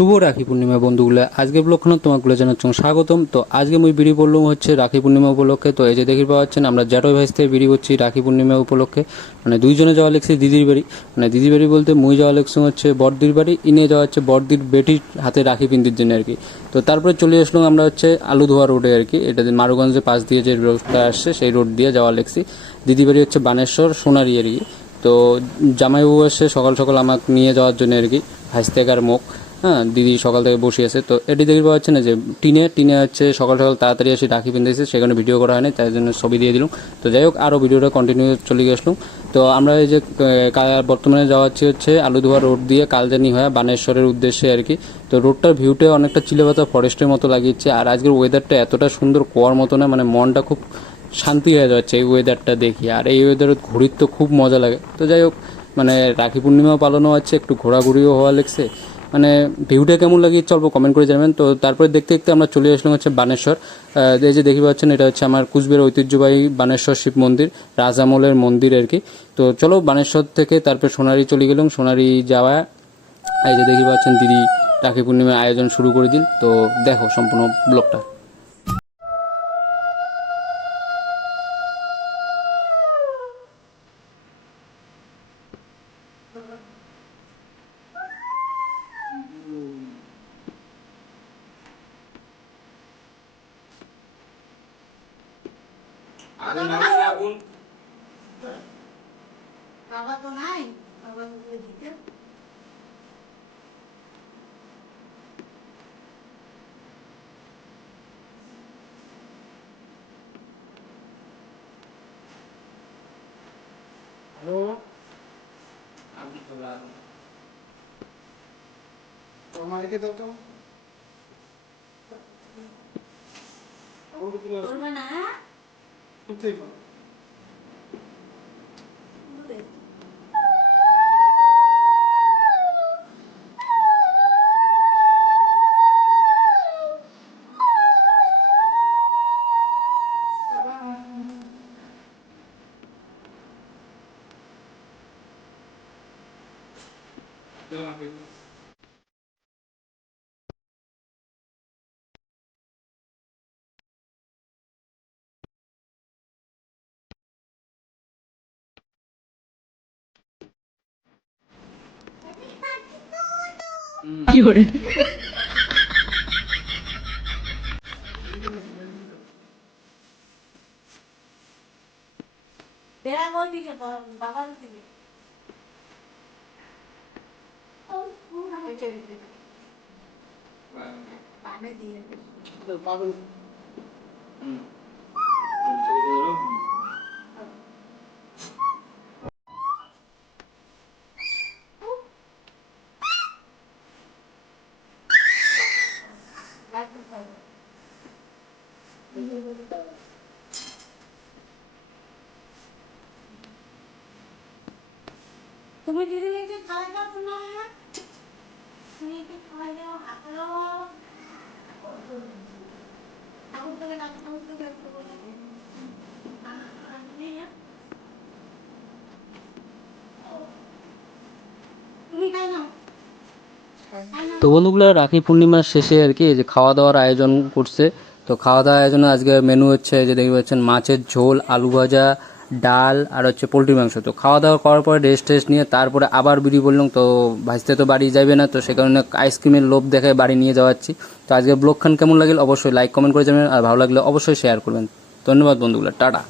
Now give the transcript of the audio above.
শুভ রাখি পূর্ণিমা, বন্ধুগুলো। আজকে ব্লগখানে তোমাগুলো জানাচ্ছ স্বাগতম। তো আজকে মুই বিড়ি বললাম হচ্ছে রাখি পূর্ণিমা উপলক্ষে। তো এই যে দেখি পাওয়া যাচ্ছেন, আমরা জ্যাঠো ভাইস থেকে বিড়ি করছি রাখি পূর্ণিমা উপলক্ষে। মানে দুইজনে যাওয়া লেগছি দিদির বাড়ি। মানে দিদির বাড়ি বলতে মুই যাওয়া লেগছি হচ্ছে বড়দির বাড়ি, ইনে যাওয়া হচ্ছে বড়দির বেটির হাতে রাখি পিন্দির জন্য আর কি। তো তারপরে চলে আসলাম আমরা হচ্ছে আলু আলুধোয়া রোডে আর কি। এটা মারুগঞ্জের পাশ দিয়ে যে রোডটা আসছে, সেই রোড দিয়ে যাওয়া লেগছি। দিদি বাড়ি হচ্ছে বানেশ্বর, সোনারি আর কি। তো জামাইবাবু এসে সকাল সকাল আমাকে নিয়ে যাওয়ার জন্য আর কি। হাসতেকার মুখ হ্যাঁ দিদি সকাল থেকে বসে আছে। তো এটি দেখতে পাওয়া যাচ্ছে না যে টিনে টিনে হচ্ছে সকাল সকাল তাড়াতাড়ি এসে রাখি পিনতেছে সেখানে ভিডিও করা হয়নি, তাই জন্য ছবি দিয়ে দিলাম। তো যাই হোক আরও ভিডিওটা কন্টিনিউ চলে গেছিলাম তো আমরা এই যে বর্তমানে যাওয়া হচ্ছে হচ্ছে আলুধোয়া রোড দিয়ে কালজানি হয়ে বানেশ্বরের উদ্দেশ্যে আর কি। তো রোডটার ভিউটা অনেকটা চিলেপাতা ফরেস্টের মতো লাগিয়েছে, আর আজকের ওয়েদারটা এতটা সুন্দর কুয়ার মতো না মানে মনটা খুব শান্তি হয়ে যাচ্ছে এই ওয়েদারটা দেখি। আর এই ওয়েদারে ঘুরির তো খুব মজা লাগে। তো যাই হোক মানে রাখি পূর্ণিমাও পালনও হচ্ছে, একটু ঘোরাঘুরিও হওয়া লেগছে। মানে ভিউটা কেমন লাগিয়েছে অল্প কমেন্ট করে জানাবেন। তো তারপরে দেখতে দেখতে আমরা চলে আসলাম হচ্ছে বানেশ্বর। এই যে দেখি পাচ্ছেন, এটা হচ্ছে আমার কুচবিহার ঐতিহ্যবাহী বানেশ্বর শিব মন্দির রাজামলের মন্দির আর কি। তো চলো বানেশ্বর থেকে তারপর সোনারি চলে গেলাম। সোনারি যাওয়া, এই যে দেখি পাচ্ছেন দিদি রাখি পূর্ণিমার আয়োজন শুরু করে দিল তো দেখো সম্পূর্ণ ব্লগটা। বাবা তো নাই বাবা বলে দিতে তোমাকে দাও তো করবে না হ্যাঁ? কোথায় পাবো? বলে। দাও আমাকে দাও। বেড়া বল দিকে বাবা দিবে পানে দিয়ে 有人。那什么？这个八分钱的？八分？嗯。তুমি দিদি একটু খাওয়া দাও না তুমি একটু খাওয়া দাও ঠাকুর ঠাকুর একটু বলে নাও তো বন্ধুগুলো রাখি পূর্ণিমার শেষে আর কি যে খাওয়া দাওয়ার আয়োজন করছে। তো খাওয়া দাওয়ার আয়োজনে আজকে মেনু হচ্ছে যে দেখতে পাচ্ছেন মাছের ঝোল আলু ভাজা ডাল আর হচ্ছে পোলট্রি মাংস। তো খাওয়া দাওয়া করার পরে রেস্ট টেস্ট নিয়ে তারপরে আবার বিড়ি বললাম, তো ভাজতে তো বাড়ি যাবে না। তো সে কারণে আইসক্রিমের লোভ দেখে বাড়ি নিয়ে যাওয়াচ্ছি। তো আজকে ব্লগখান কেমন লাগল অবশ্যই লাইক কমেন্ট করে যাবেন আর ভালো লাগলে অবশ্যই শেয়ার করবেন। ধন্যবাদ বন্ধুগুলো, টাটা।